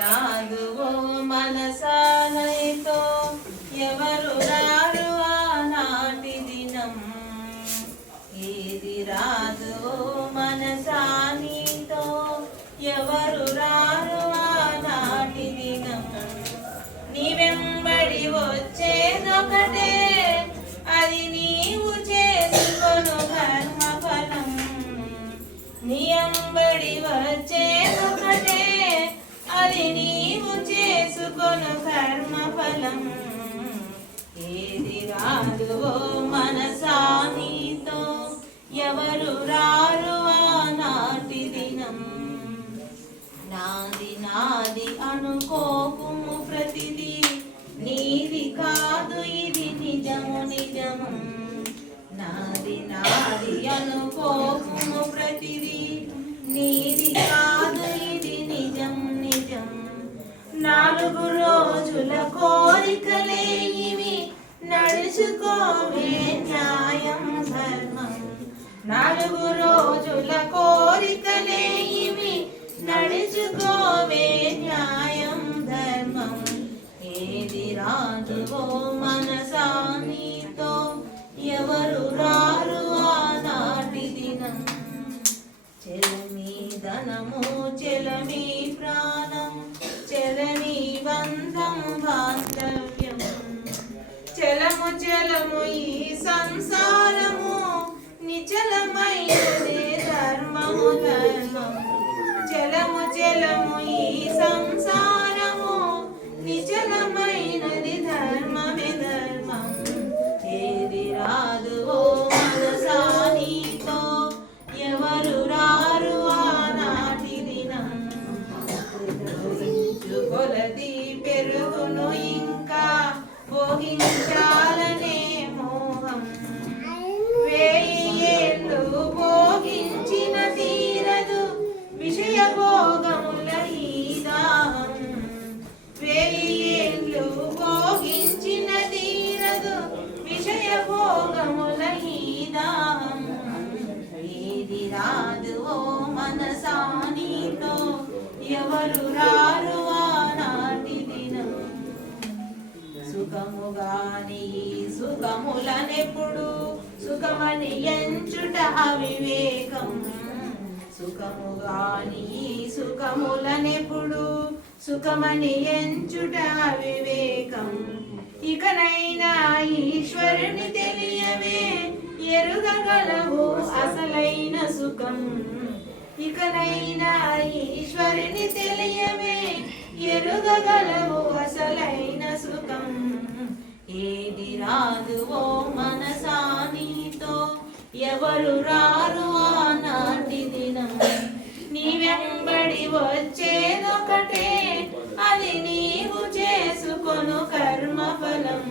రాదు మనసానైతో ఎవరు రారు ఆనాటి దినం. ఏది రాదు మనసానితో ఎవరు రారు ఆనాటి దినం. నీ వెంబడి వచ్చేదొకటే, అది నీవు చేసుకొను కర్మఫలం. నీ వెంబడి వచ్చేదొకటే, అది నీవు చేసుకొను కర్మఫలం. ఏది రాదు మనసానితో ఎవరు రారు ఆనాటి దినం. నాది నాది అనుకోకుము ప్రతిదీ, నీది కాదు ఇది నిజము నిజము. నాది నాది అనుకోకుము ప్రతిదీ, నీది కాదు ఇది నిజం నిజం. 4 రోజుల కోరికలే ఇవి, నడుచుకోవే న్యాయం ధర్మం. 4 రోజుల కోరికలే ఇవి, నడుచుకోవే న్యాయం ధర్మం. ఏది రాదువో మనసానితో ఎవరు రారు ఆనాటి దినం. చెలమీ ధనము చెలమీ ప్రాణం, చెలని బంధం బాంధవ్యం. చెలము చెలము ఈ సంసారము, నిచలమైనదే ధర్మము ధర్మం. చెలము చెలము ఈ సంసారము, నిచలమైనది ధర్మమే ధర్మం. ఏది రాదు మనసానితో ఎవరు రారు ఆనాటి దినం. కొలది పెరుగును ఇంకా భోగించాలనే మోహం. 1000 ఏళ్ళు భోగించిన తీరదు విషయ భోగముల ఈ దాహం. 1000 ఏళ్ళు భోగించిన తీరదు విషయ భోగముల ఈ దాహం. ఏది రాదు మనసానితో ఎవరు రారు ఆనాటి దినం. సుఖముగాని సుఖములనెప్పుడు సుఖమని ఎంచుట అవివేకం. సుఖముగాని సుఖములనెప్పుడు సుఖమని ఎంచుట అవివేకం. ఇకనైనా ఈశ్వరుని తెలియవే, ఎరుగగలవు అసలైన సుఖం. ఇకనైనా ఈశ్వరుని తెలియవే, ఎరుగగలవు అసలైన సుఖం. ఏది రాదు మనసానితో ఎవరు రారు ఆనాటి దినం. నీ వెంబడి వచ్చేదొకటే, అది నీవు చేసుకొను కర్మఫలం.